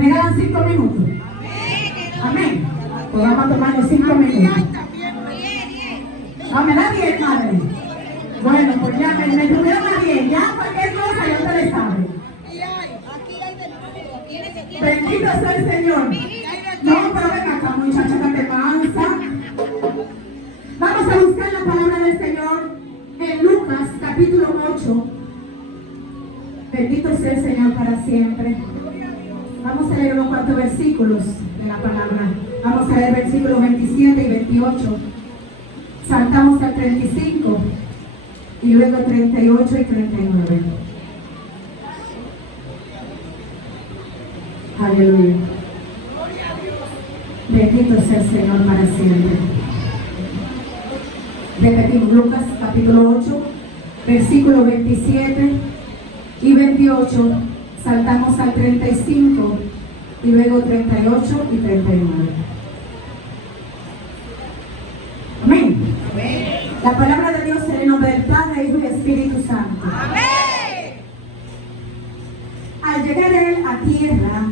regalan 5 minutos? Amén. Pues vamos a tomarnos 5 minutos. No, me da 10, madre. Bueno, pues ya me tuvieron a 10. Ya cualquier cosa ya ustedes saben. Bendito sea el Señor. No, pero ven acá, muchacha, que te cansa. Vamos a buscar la palabra del Señor en Lucas, capítulo 8. Bendito sea el Señor para siempre. Vamos a leer unos cuantos versículos de la palabra. Vamos a leer versículos 27 y 28. Saltamos al 35 y luego 38 y 39. Aleluya. Bendito sea el Señor para siempre. Repetimos Lucas capítulo 8, versículos 27 y 28. Saltamos al 35 y luego 38 y 39. Amén. La palabra de Dios en el nombre del Padre, Hijo y Espíritu Santo. Amén. Al llegar él a tierra,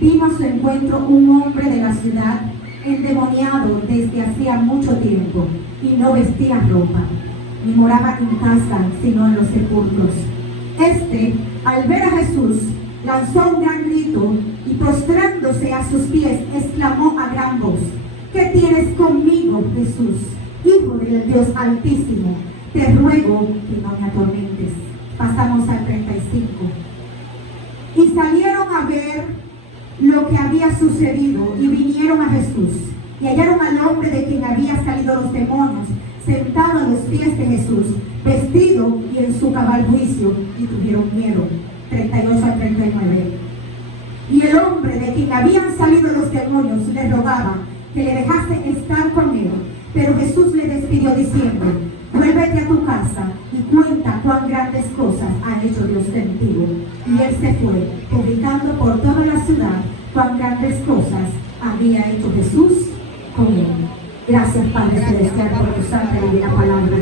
vino a su encuentro un hombre de la ciudad, endemoniado desde hacía mucho tiempo, y no vestía ropa, ni moraba en casa, sino en los sepulcros. Este, al ver a Jesús, lanzó un gran grito y postrándose a sus pies, exclamó a gran voz: ¿Qué tienes conmigo, Jesús, Hijo del Dios Altísimo? Te ruego que no me atormentes. Pasamos al 35. Y salieron a ver lo que había sucedido y vinieron a Jesús y hallaron al hombre de quien había salido los demonios sentado a los pies de Jesús, vestido y en su cabal juicio, y tuvieron miedo. 38 al 39. Y el hombre de quien habían salido los demonios le rogaba que le dejase estar con él, pero Jesús le despidió diciendo: vuélvete a tu casa y cuenta cuán grandes cosas ha hecho Dios contigo. Y él se fue, publicando por toda la ciudad cuán grandes cosas había hecho Jesús con él. Gracias, Padre Celestial, por tu santa y divina palabra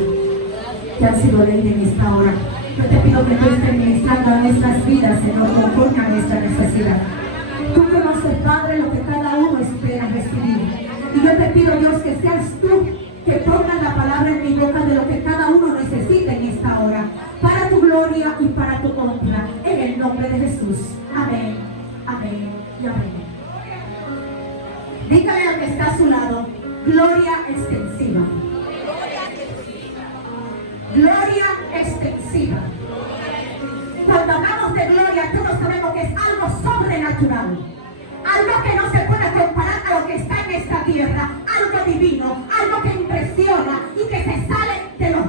que ha sido leída en esta hora. Yo te pido que tú estés ministrando a nuestras vidas, Señor, conforme a nuestra necesidad. Tú conoces, Padre, lo que cada uno espera recibir. Y yo te pido, Dios, que seas tú que pongas la palabra en mi boca de lo que cada uno necesita en esta hora, para tu gloria y para tu honra, en el nombre de Jesús. Amén, amén y amén. Dígale al que está a su lado: gloria extensiva. Gloria extensiva. Cuando hablamos de gloria, todos sabemos que es algo sobrenatural, algo que no se puede comparar a lo que está en esta tierra, algo divino, algo que impresiona y que se sale de los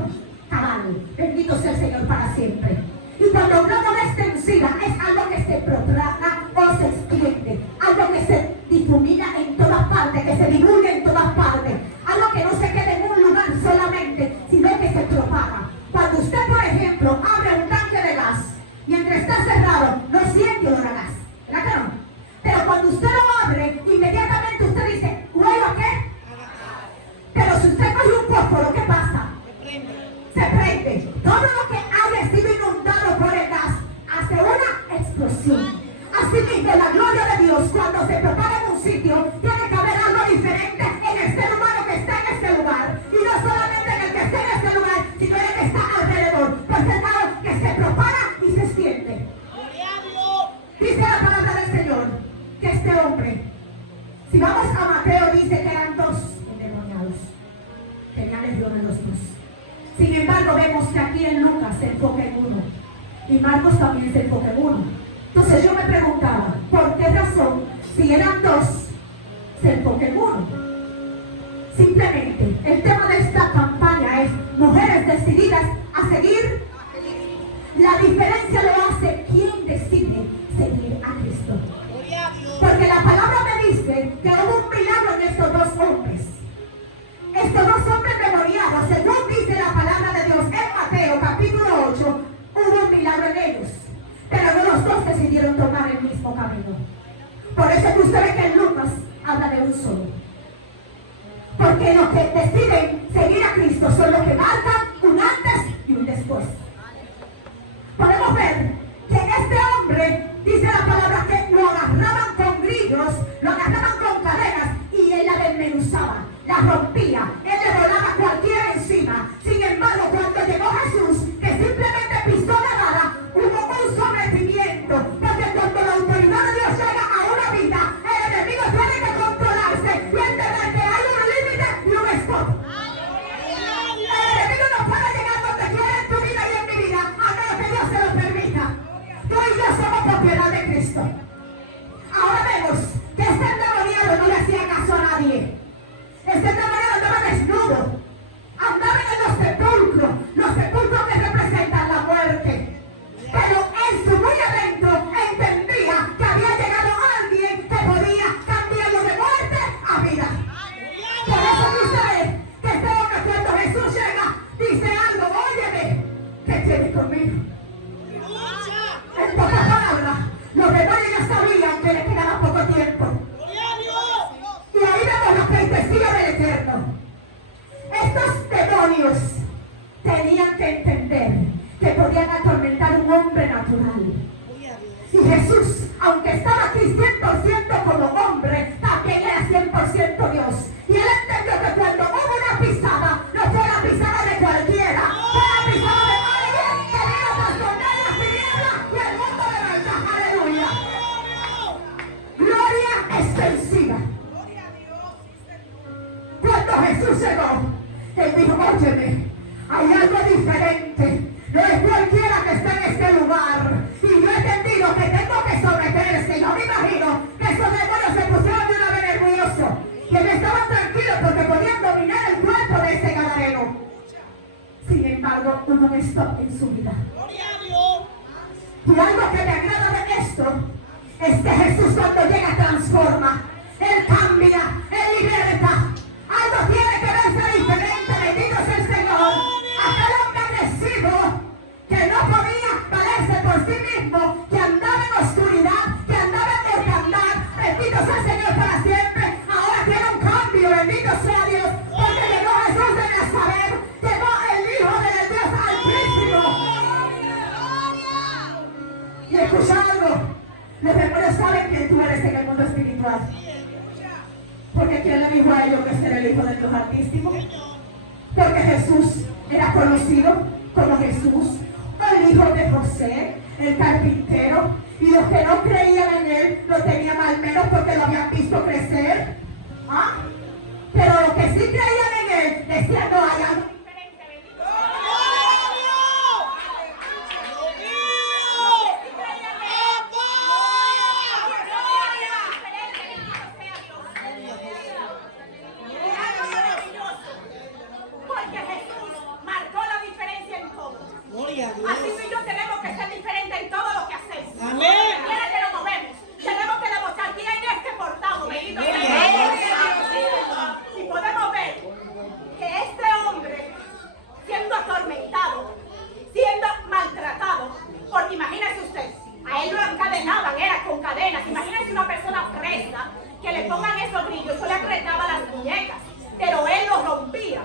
cabales. Bendito sea el Señor para siempre. Y cuando hablamos de extensiva, es algo que se protraga o se extiende, algo que se difumina en todas partes, que se divulga en todas partes, algo que no se quede en un lugar solamente, sino que se propaga. Cuando usted, por ejemplo, abre un tanque de gas, mientras está cerrado, no siente olor a gas, ¿verdad que no? Pero cuando usted lo abre, inmediatamente usted dice: ¿huele a qué? Pero si usted coge un fósforo, ¿qué pasa? Se prende. Todo lo que haya sido inundado por el gas hace una explosión. Asimismo, la gloria de Dios, cuando se propaga en un sitio, tiene que haber algo diferente en el ser humano que está en ese lugar. Y no solamente en el que está en ese lugar, sino en el que está alrededor. Pues es algo que se propaga y se extiende. Dice la palabra del Señor que este hombre, si vamos a Mateo, dice que eran 2 endemoniados. Tenían legiones los 2. Sin embargo, vemos que aquí en Lucas se enfoca en uno. Y Marcos también se enfoca en uno. Entonces yo me preguntaba, ¿por qué razón, si eran 2, se enfoca en uno? Simplemente, el tema de esta campaña es mujeres decididas a seguir. La diferencia lo hace quien decide seguir a Cristo. Porque la palabra me dice que hubo un milagro en estos 2 hombres. Estos 2 hombres demoniados, según dice la palabra de Dios en Mateo capítulo 8, hubo un milagro en ellos. Pero no los 2 decidieron tomar el mismo camino. Por eso que usted ve que en Lucas habla de un solo. Porque los que deciden seguir a Cristo son los que marcan un antes y un después. Podemos ver que este hombre, dice la palabra, que lo agarraban con la rompía, él le volaba cualquiera encima. Sin embargo, cuando llegó Jesús, que simplemente pisó la vara, hubo un sometimiento, porque cuando la autoridad de Dios llega a una vida, el enemigo tiene que controlarse y entender que hay un límite y un stop. El enemigo no puede llegar donde quiere en tu vida y en mi vida, a menos que Dios se lo permita. Tú y yo somos propiedad de Cristo. Ahora vemos que este endemoniado no le hacía caso a nadie. Este endemoniado andaba desnudo, andaba en los sepulcros que representan la muerte. Pero en su muy adentro entendía que había llegado alguien que podía cambiarlo de muerte a vida. Por eso dice que este hombre, cuando Jesús llega, dice algo: óyeme, ¿qué tienes conmigo? En pocas palabras, los demonios ya sabían que le quedaba poco tiempo. Y ahí vemos la pleitesía del Eterno. Estos demonios tenían que entender que podían atormentar a un hombre natural. Y Jesús, aunque estaba aquí 100% como hombre, también era 100% Dios. Y él entendió que cuando hubo una pisada, no fue la pisada de cualquiera, fue la pisada de alguien que vino a trastornar las tinieblas y el mundo de verdad. Aleluya. Gloria extensiva. Cuando Jesús llegó, él dijo: óyeme, hay algo diferente. No es cualquiera que está en este lugar. Y yo he entendido que tengo que someterse. Yo me imagino que esos demonios se pusieron de una vez nerviosos. Que no estaban tranquilos porque podían dominar el cuerpo de ese gadareno. Sin embargo, hubo un stop en su vida. Y algo que me agrada de esto es que Jesús, cuando llega, transforma. Él cambia, él liberta. Algo tiene que verse diferente, bendito sea el Señor. Aquel hombre agresivo que no podía valerse por sí mismo, que andaba en oscuridad, que andaba en mortandad, bendito sea el Señor para siempre. Ahora tiene un cambio, bendito sea Dios, porque llegó Jesús de Nazaret, llegó el Hijo del Dios Altísimo. Y escucha algo, los demonios saben quién tú eres en el mundo espiritual. Porque ¿quién le dijo a ellos que este era el Hijo del Dios Altísimo? Porque Jesús era conocido como Jesús, el hijo de José, el carpintero. Y los que no creían en él lo tenían al menos porque lo habían visto crecer. ¿Ah? Pero los que sí creían en él decían: no hay algo diferente, bendito Así tú y yo tenemos que ser diferentes en todo lo que hacemos. Amén. Quiere que nos movemos. Tenemos que demostrar quién es este portado. Bendito sea Dios. Y podemos ver que este hombre, siendo atormentado, siendo maltratado, porque imagínese usted, a él lo encadenaban, era con cadenas. Imagínense una persona presa que le pongan esos grillos, eso le apretaba las muñecas, pero él lo rompía.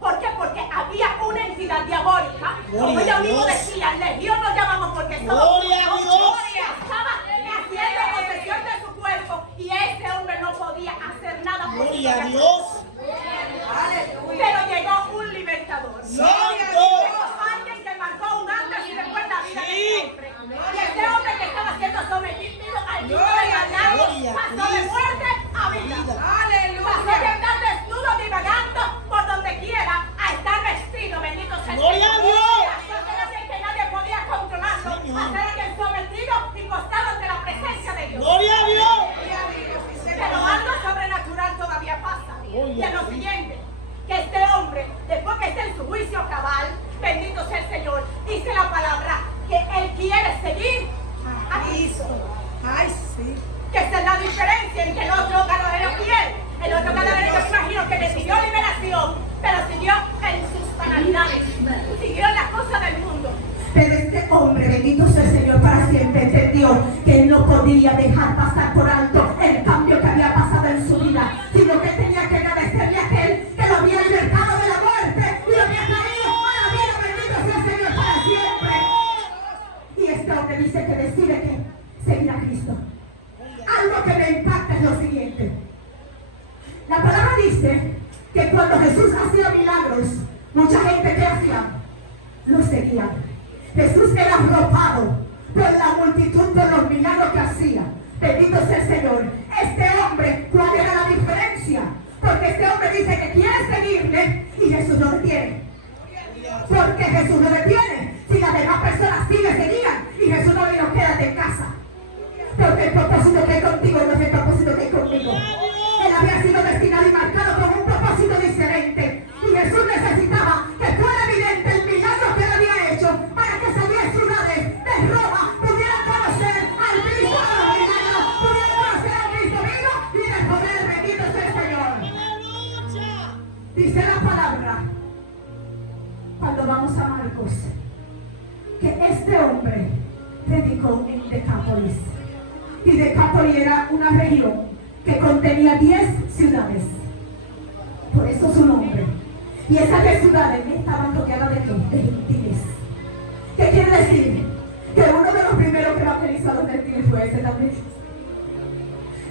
¿Por qué? Porque había una entidad diabólica. Como ellos mismos decían, legión nos llamamos porque todos estaba haciendo posesión de su cuerpo y ese hombre no podía hacer nada por sí. Gloria a Dios. Pero llegó un libertador. Alguien que marcó un antes y después la vida de ese hombre. Y ese hombre que estaba siendo sometido al mismo de ganado pasó de muerte a vida. Pasó de estar desnudo divagando por donde quiera a estar vestido, bendito sea el Señor. Pasó de que nadie podía controlarlo a ser alguien sometido y postrado ante la presencia de Dios. ¡Gloria a Dios! Pero algo sobrenatural todavía pasa. Y es lo siguiente, que este hombre, después que esté en su juicio cabal, bendito sea el Señor, dice la palabra que él quiere seguir a Cristo. Ay, sí. Que esa es la diferencia entre el otro ganadero fiel. El otro ganadero, yo me imagino que decidió liberación, pero siguió en sus banalidades, siguió en las cosas del mundo. Pero este hombre, bendito sea el Señor para siempre, entendió que él no podía dejar pasar por alto el cambio que había pasado en su vida, sino que tenía que agradecerle a aquel que lo había libertado de la muerte y lo había traído a la vida, bendito sea el Señor para siempre. Y este hombre dice que decide que seguir a Cristo. Algo que me impacta es lo siguiente. La palabra dice que cuando Jesús hacía milagros, mucha gente que hacía, lo seguía. Jesús era arropado por la multitud por los milagros que hacía. Bendito sea el Señor. Este hombre, ¿cuál era la diferencia? Porque este hombre dice que quiere seguirle y Jesús no detiene. Porque Jesús no detiene. Si las demás personas sí le seguían y Jesús no le dijo, quédate en casa. Porque el propósito que hay contigo no es el propósito que hay conmigo. Él había sido destinado y marcado con un propósito diferente. Y Jesús necesitaba que fuera evidente el milagro que él había hecho para que esas 10 ciudades de Roma pudieran conocer al Cristo de los milagros, pudieran conocer al Cristo vivo y de poder. Bendito sea el Señor. Dice la palabra, cuando vamos a Marcos, que este hombre predicó en Decápolis. Y Decápolis era una región que contenía 10 ciudades. Por eso su nombre. Y esas 10 ciudades estaban rodeadas de gentiles. ¿Qué quiere decir? Que uno de los primeros que evangelizó a los gentiles fue ese también.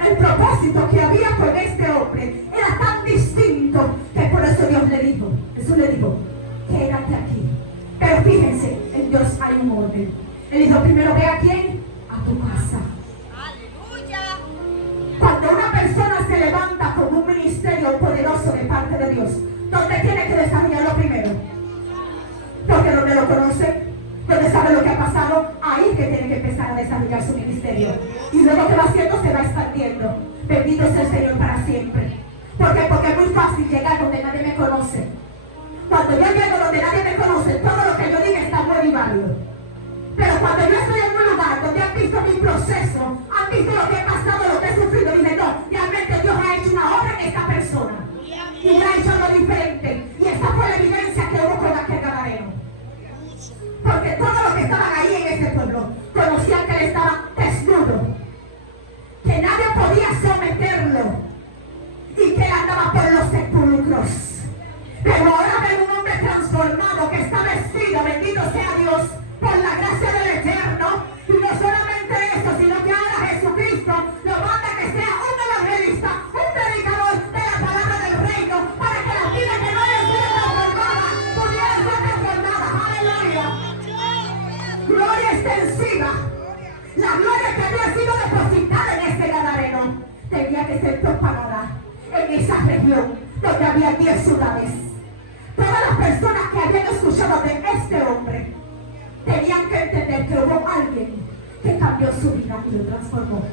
El propósito que había con este hombre era tan distinto que por eso Dios le dijo, Jesús le dijo, quédate aquí. Pero fíjense, en Dios hay un orden. Él dijo, primero ve a quién, a tu casa. Cuando una persona se levanta con un ministerio poderoso de parte de Dios, ¿dónde tiene que desarrollarlo primero? Porque donde lo conoce, donde sabe lo que ha pasado, ahí que tiene que empezar a desarrollar su ministerio. Y luego que va haciendo, se va expandiendo. Bendito sea el Señor para siempre. ¿Por qué? Porque es muy fácil llegar donde nadie me conoce. Cuando yo llego donde nadie me conoce, todo lo que yo diga está bueno y válido. Pero cuando yo estoy en un lugar donde han visto mi proceso, han visto lo que he pasado, lo que he sufrido, dicen, no, realmente Dios ha hecho una obra en esta persona. Y le ha hecho algo diferente. Y esa fue la evidencia que hubo con aquel gadareno. Porque todos los que estaban ahí en ese pueblo conocían que él estaba desnudo, que nadie podía someterlo y que él andaba por los sepulcros. Pero ahora ven un hombre transformado que está vestido, bendito sea Dios, por la gracia del Eterno. Y no solamente eso, sino que ahora Jesucristo lo manda que sea un evangelista, un predicador de la palabra del reino, para que las vidas que no hayan sido transformadas pudieran ser transformadas. Aleluya. Gloria extensiva. La gloria que había sido depositada en este gadareno tenía que ser propagada en esa región donde había 10 ciudades. Todas las personas que habían escuchado de este hombre tenían que entender que hubo alguien que cambió su vida y lo transformó.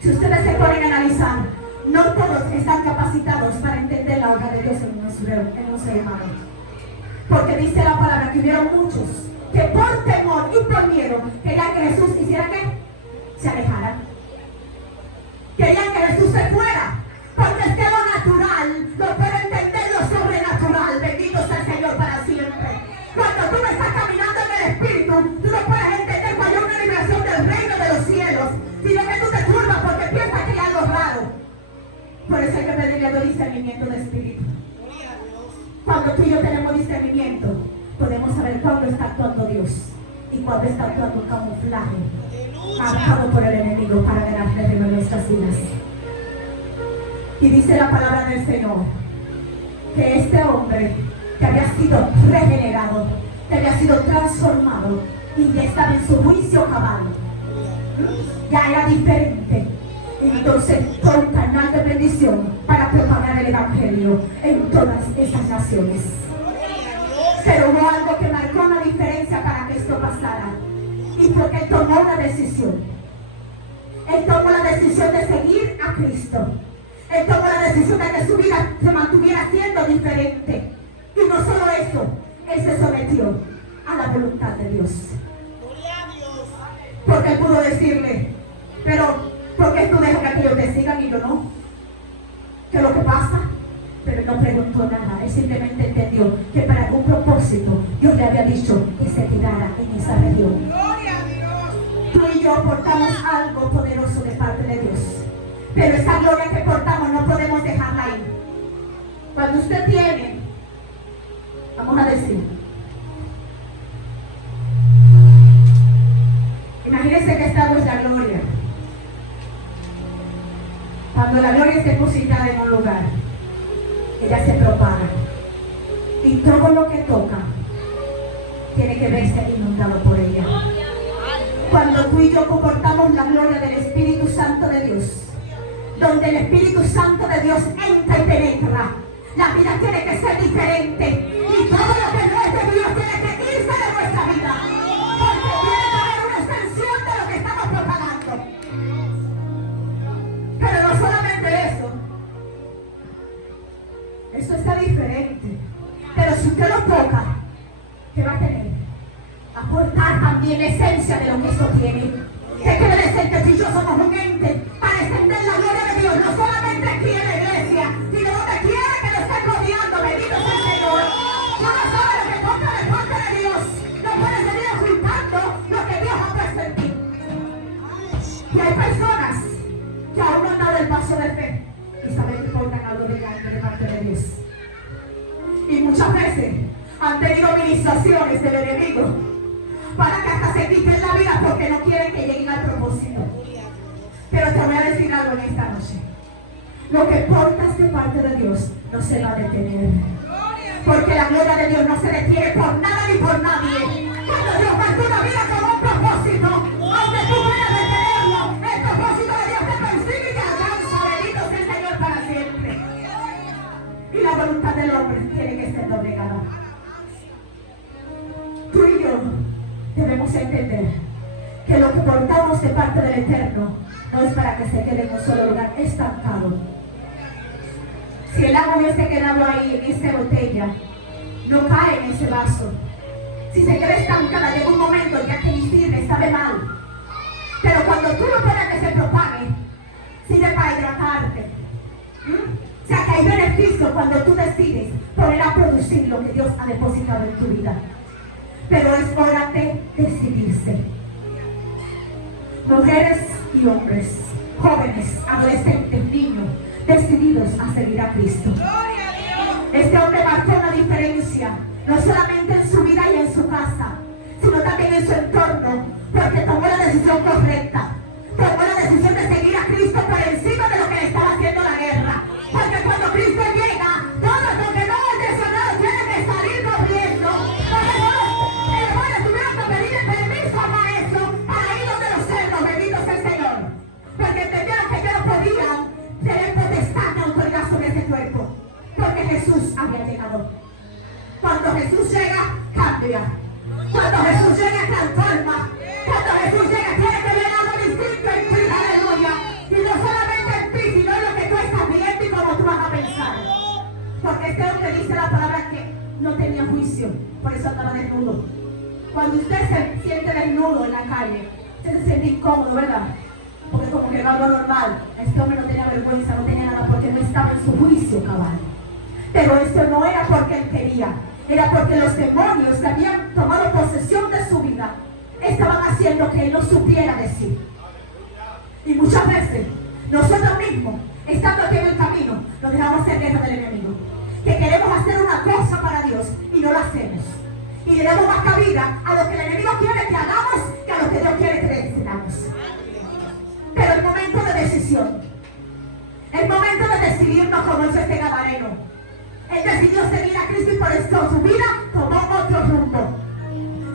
Si ustedes se ponen a analizar, no todos están capacitados para entender la obra de Dios en un ser humano. Porque dice la palabra que hubieron muchos que por temor y por miedo querían que Jesús hiciera ¿qué? Se alejara. Querían que Jesús se fuera. Porque es que lo natural lo puede entender lo sobrenatural. Bendito sea el Señor para siempre. Cuando tú no estás caminando en el Espíritu, tú no puedes entender que hay una liberación del reino de los cielos, sino que tú te turbas porque piensas que hay algo raro. Por eso hay que pedirle a Dios discernimiento de espíritu. Cuando tú y yo tenemos discernimiento, podemos saber cuándo está actuando Dios y cuándo está actuando un camuflaje marcado por el enemigo para ganar el reino de nuestras vidas. Y dice la palabra del Señor que este hombre que había sido regenerado, que había sido transformado y ya estaba en su juicio cabal, ya era diferente. Entonces fue un canal de bendición para propagar el evangelio en todas esas naciones. Pero hubo algo que marcó una diferencia para que esto pasara, y fue que él tomó una decisión. Él tomó la decisión de seguir a Cristo. Él tomó la decisión de que su vida se mantuviera siendo diferente. Y no solo eso, él se sometió a la voluntad de Dios. Porque él pudo decirle, pero ¿por qué tú dejas que aquellos te sigan y yo no? ¿Qué es lo que pasa? Pero él no preguntó nada, él simplemente entendió que para algún propósito Dios le había dicho que se quedara en esa región. Tú y yo portamos algo poderoso de parte de Dios, pero esa gloria que portamos no podemos dejarla ahí. Cuando usted tiene, vamos a decir, imagínense que esta es la gloria. Cuando la gloria es depositada en un lugar, ella se propaga. Y todo lo que toca tiene que verse inundado por ella. Cuando tú y yo comportamos la gloria del Espíritu Santo de Dios, donde el Espíritu Santo de Dios entra y penetra, la vida tiene que ser diferente. Y todo lo que no es de Dios tiene que irse de nuestra vida. Porque tiene que haber una extensión de lo que estamos propagando. Pero no solamente eso. Eso está diferente. Pero si usted lo toca, ¿qué va a tener? Aportar también la esencia de lo que eso tiene. ¿Qué quiere decir? Que tú y yo somos un ente para extender la gloria de Dios, no solamente aquí en la iglesia, sino donde quiera que lo estén rodeando. Bendito sea el Señor. Tú no sabes lo que toca de parte de Dios. No puedes seguir ocultando lo que Dios ha puesto en ti. Y hay personas que aún no han dado el paso de fe y saben que portan algo de parte de Dios. Y muchas veces han tenido ministraciones del enemigo para que hasta se quiten la vida porque no quieren que lleguen al propósito. Pero te voy a decir algo en esta noche. Lo que portas de parte de Dios no se va a detener. Porque la gloria de Dios no se detiene por nada ni por nadie. Cuando Dios marca una vida con un propósito, aunque tú puedas detenerlo, el propósito de Dios te persigue y te alcanza. Bendito sea el Señor para siempre. Y la voluntad del hombre tiene que ser doblegada. Tú y yo debemos entender que lo que portamos de parte del Eterno no es para que se quede en un solo lugar estancado. Si el agua hubiese quedado ahí en esa botella, no cae en ese vaso. Si se queda estancada, llega un momento ya que ni sirve, sabe mal. Pero cuando tú no puedes que se propague, sirve para hidratarte. O sea que hay beneficio cuando tú decides poner a producir lo que Dios ha depositado en tu vida. Pero es hora de decidirse. Mujeres y hombres, jóvenes, adolescentes, niños, decididos a seguir a Cristo. Este hombre marcó una diferencia, no solamente en su vida y en su casa, sino también en su entorno, porque tomó la decisión correcta. Tomó la decisión de seguir a Cristo por encima de lo que le estaba haciendo la guerra. Porque cuando Cristo llega, todos los que no han mencionado tienen que salir corriendo. Porque los demonios tuvieron que pedirle permiso al maestro para ir donde los cerdos. Bendito sea el Señor. Porque entendieron que ellos no podían tener potestad ni autoridad sobre ese cuerpo. Porque Jesús había llegado. Cuando Jesús llega, cambia. Cuando Jesús llega, transforma. Cuando Jesús llega, tiene que ver algo distinto en ti. Aleluya. Y no solamente en ti, sino en lo que tú estás viendo y cómo tú vas a pensar. Porque este hombre dice la palabra que no tenía juicio, por eso andaba desnudo. Cuando usted se siente desnudo en la calle, usted se siente incómodo, ¿verdad? Porque como que no es algo normal. Este hombre no tenía vergüenza, no tenía nada, porque no estaba en su juicio cabal. Pero esto no era porque él quería, era porque los demonios que habían tomado posesión de su vida estaban haciendo que él no supiera decir. Y muchas veces nosotros mismos, estando aquí en el camino, nos dejamos hacer guerra del enemigo. Que queremos hacer una cosa para Dios y no la hacemos. Y le damos más cabida a lo que el enemigo quiere que hagamos que a lo que Dios quiere que le decidamos. Pero el momento de decisión, el momento de decidirnos como hizo este gadareno. Él decidió seguir a Cristo y por esto su vida tomó otro rumbo.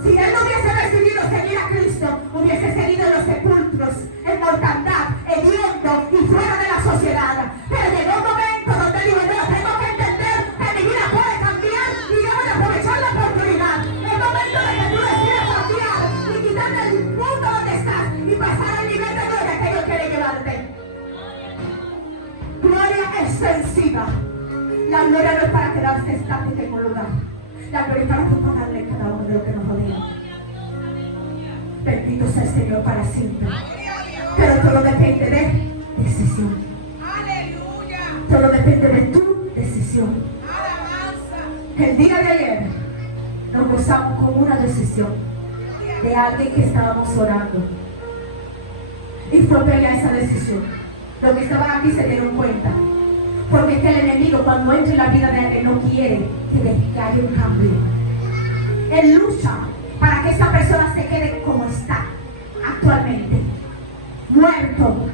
Si él no hubiese decidido seguir a Cristo, hubiese seguido en los sepulcros, en mortandad, hediondo y fuera de la sociedad. Pero llegó un momento donde dijo, yo tengo que entender que mi vida puede cambiar y yo voy a aprovechar la oportunidad. Es momento de que tú decidas cambiar y quitarte el mundo donde estás y pasar al nivel de gloria que Dios quiere llevarte. Gloria extensiva. La gloria no es para quedarse estática en un lugar. La gloria es para propagarle a cada uno de los que nos rodea. Bendito sea el Señor para siempre. Pero todo depende de decisión. Todo depende de tu decisión. El día de ayer nos gozamos con una decisión de alguien que estábamos orando. Y fue pelear esa decisión. Los que estaban aquí se dieron cuenta. Porque es que el enemigo, cuando entra en la vida de alguien, no quiere que haya un cambio. Él lucha para que esa persona se quede como está actualmente. Muerto,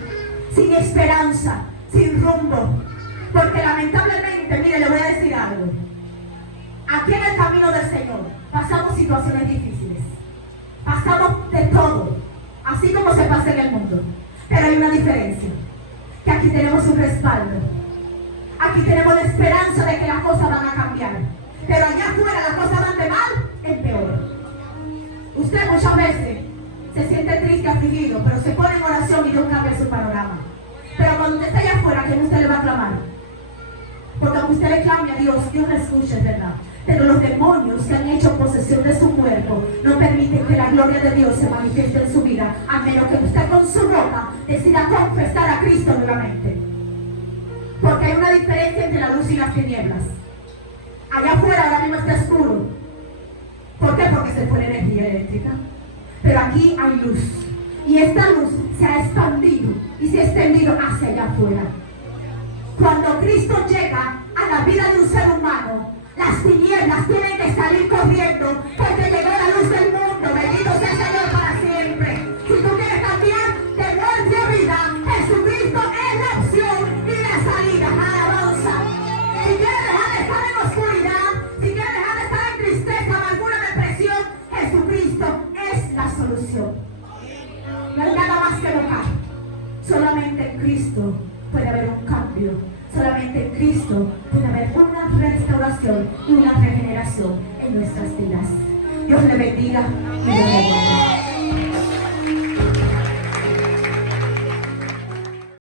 sin esperanza, sin rumbo. Porque lamentablemente, mire, le voy a decir algo. Aquí en el camino del Señor pasamos situaciones difíciles. Pasamos de todo, así como se pasa en el mundo. Pero hay una diferencia, que aquí tenemos un respaldo. Aquí tenemos la esperanza de que las cosas van a cambiar. Pero allá afuera las cosas van de mal en peor. Usted muchas veces se siente triste, afligido, pero se pone en oración y Dios cambia su panorama. Pero cuando usted está allá afuera, ¿a quién usted le va a clamar? Porque aunque usted le clame a Dios, Dios le escucha, es verdad. Pero los demonios que han hecho posesión de su cuerpo no permiten que la gloria de Dios se manifieste en su vida, a menos que usted con su boca decida confesar a Cristo nuevamente. Porque hay una diferencia entre la luz y las tinieblas. Allá afuera ahora mismo está oscuro. ¿Por qué? Porque se fue la energía eléctrica. Pero aquí hay luz. Y esta luz se ha expandido y se ha extendido hacia allá afuera. Cuando Cristo llega a la vida de un ser humano, las tinieblas tienen que salir corriendo, porque llegó la luz del mundo. Bendito sea el Señor para siempre. Si tú quieres cambiar de muerte a vida, Jesucristo es la opción y la salida. Alabanza. Si quieres dejar de estar en oscuridad, si quieres dejar de estar en tristeza, amargura, depresión, Jesucristo es la solución. No hay nada más que buscar. Solamente en Cristo puede haber un cambio. Solamente en Cristo puede haber una restauración y una regeneración en nuestras vidas. Dios le bendiga y le bendiga.